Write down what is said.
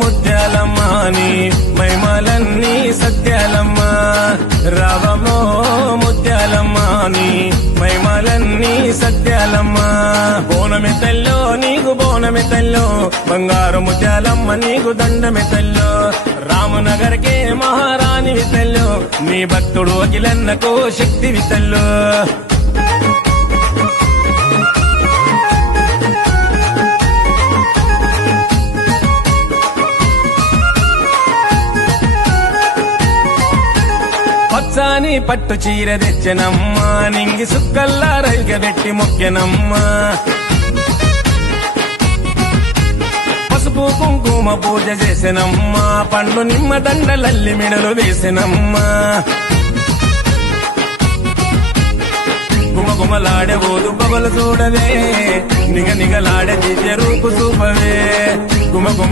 ముత్యాలమ్మ నీ మైమలన్నీ సత్యాలమ్మ రావమో ముత్యాలమ్మ నీ మైమలన్నీ సత్యాలమ్మ బోనమి తల్లో నీకు బోనమి తల్లో బంగారు ముత్యాలమ్మ నీకు దండమి తల్లో రామనగర్కే మహారాణి వితల్లో నీ భక్తుడు అఖిలన్నకు శక్తి వితల్లో పచ్చాని పట్టు చీర తెచ్చనమ్మా నింగి సుక్కల్లా రైగబెట్టి మొక్కెనమ్మా పసుపు కుంకుమ పూజ చేసినమ్మా పండ్లు నిమ్మ దండలల్లి మిడలు వేసినమ్మా గుమగుమలాడే ఓదు బొగలు చూడవే నిగ నిగలాడే దివ్య రూపు చూపవే గుమగుమ